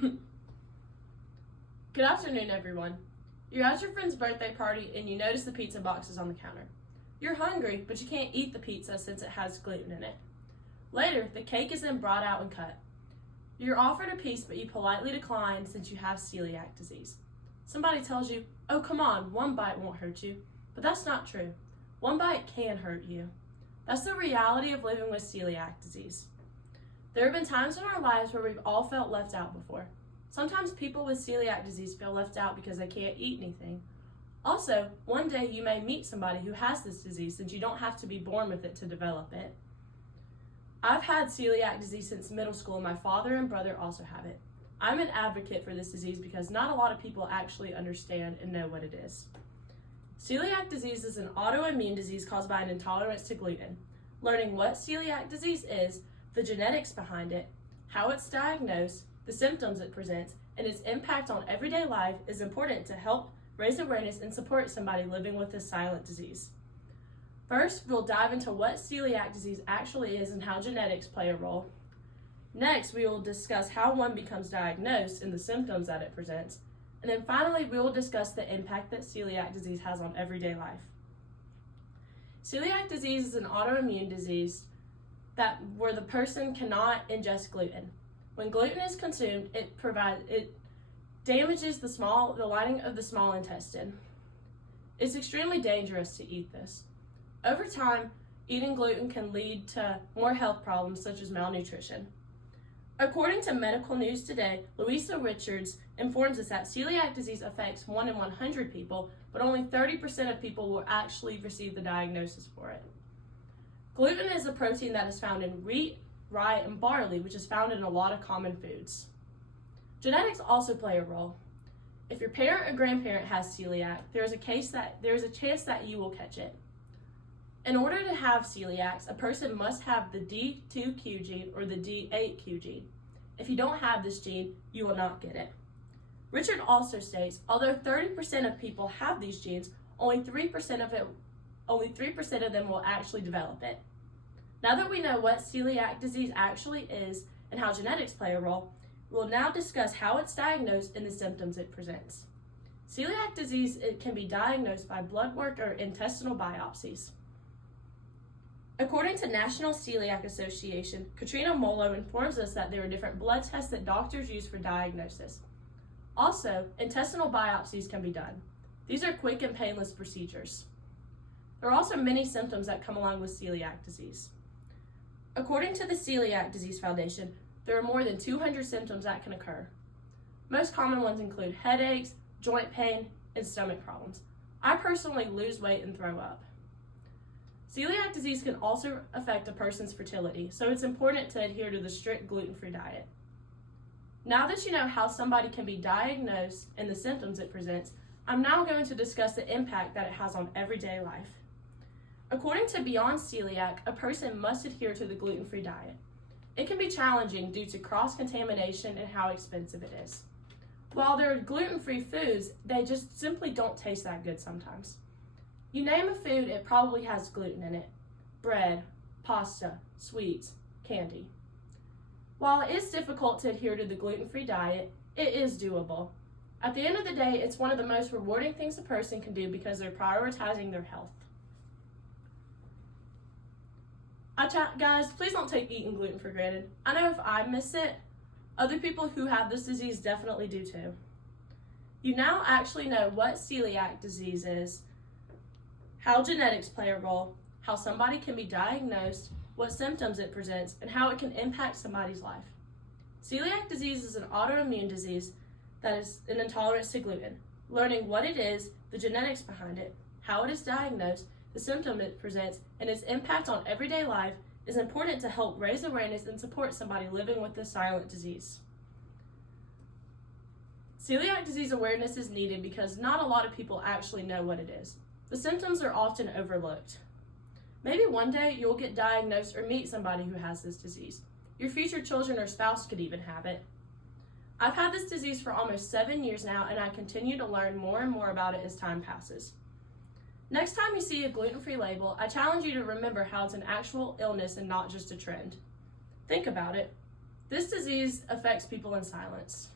Good afternoon, everyone. You're at your friend's birthday party and you notice the pizza boxes on the counter. You're hungry, but you can't eat the pizza since it has gluten in it. Later, the cake is then brought out and cut. You're offered a piece, but you politely decline since you have celiac disease. Somebody tells you, "Oh, come on, one bite won't hurt you." But that's not true. One bite can hurt you. That's the reality of living with celiac disease. There have been times in our lives where we've all felt left out before. Sometimes people with celiac disease feel left out because they can't eat anything. Also, one day you may meet somebody who has this disease since you don't have to be born with it to develop it. I've had celiac disease since middle school, and my father and brother also have it. I'm an advocate for this disease because not a lot of people actually understand and know what it is. Celiac disease is an autoimmune disease caused by an intolerance to gluten. Learning what celiac disease is, the genetics behind it, how it's diagnosed, the symptoms it presents, and its impact on everyday life is important to help raise awareness and support somebody living with this silent disease. First, we'll dive into what celiac disease actually is and how genetics play a role. Next, we will discuss how one becomes diagnosed and the symptoms that it presents. And then finally, we will discuss the impact that celiac disease has on everyday life. Celiac disease is an autoimmune disease where the person cannot ingest gluten. When gluten is consumed, it damages the lining of the small intestine. It's extremely dangerous to eat this. Over time, eating gluten can lead to more health problems such as malnutrition. According to Medical News Today, Louisa Richards informs us that celiac disease affects 1 in 100 people, but only 30% of people will actually receive the diagnosis for it. Gluten is a protein that is found in wheat, rye, and barley, which is found in a lot of common foods. Genetics also play a role. If your parent or grandparent has celiac, there is a chance that you will catch it. In order to have celiac, a person must have the D2Q gene or the D8Q gene. If you don't have this gene, you will not get it. Richard also states, although 30% of people have these genes, only 3% of them will actually develop it. Now that we know what celiac disease actually is and how genetics play a role, we'll now discuss how it's diagnosed and the symptoms it presents. Celiac disease can be diagnosed by blood work or intestinal biopsies. According to National Celiac Association, Katrina Molo informs us that there are different blood tests that doctors use for diagnosis. Also, intestinal biopsies can be done. These are quick and painless procedures. There are also many symptoms that come along with celiac disease. According to the Celiac Disease Foundation, there are more than 200 symptoms that can occur. Most common ones include headaches, joint pain, and stomach problems. I personally lose weight and throw up. Celiac disease can also affect a person's fertility, so it's important to adhere to the strict gluten-free diet. Now that you know how somebody can be diagnosed and the symptoms it presents, I'm now going to discuss the impact that it has on everyday life. According to Beyond Celiac, a person must adhere to the gluten-free diet. It can be challenging due to cross-contamination and how expensive it is. While there are gluten-free foods, they just simply don't taste that good sometimes. You name a food, it probably has gluten in it. Bread, pasta, sweets, candy. While it is difficult to adhere to the gluten-free diet, it is doable. At the end of the day, it's one of the most rewarding things a person can do because they're prioritizing their health. Guys, please don't take eating gluten for granted. I know if I miss it, other people who have this disease definitely do too. You now actually know what celiac disease is, how genetics play a role, how somebody can be diagnosed, what symptoms it presents, and how it can impact somebody's life. Celiac disease is an autoimmune disease that is an intolerance to gluten. Learning what it is, the genetics behind it, how it is diagnosed, the symptom it presents, and its impact on everyday life is important to help raise awareness and support somebody living with this silent disease. Celiac disease awareness is needed because not a lot of people actually know what it is. The symptoms are often overlooked. Maybe one day you'll get diagnosed or meet somebody who has this disease. Your future children or spouse could even have it. I've had this disease for almost 7 years now, and I continue to learn more and more about it as time passes. Next time you see a gluten-free label, I challenge you to remember how it's an actual illness and not just a trend. Think about it. This disease affects people in silence.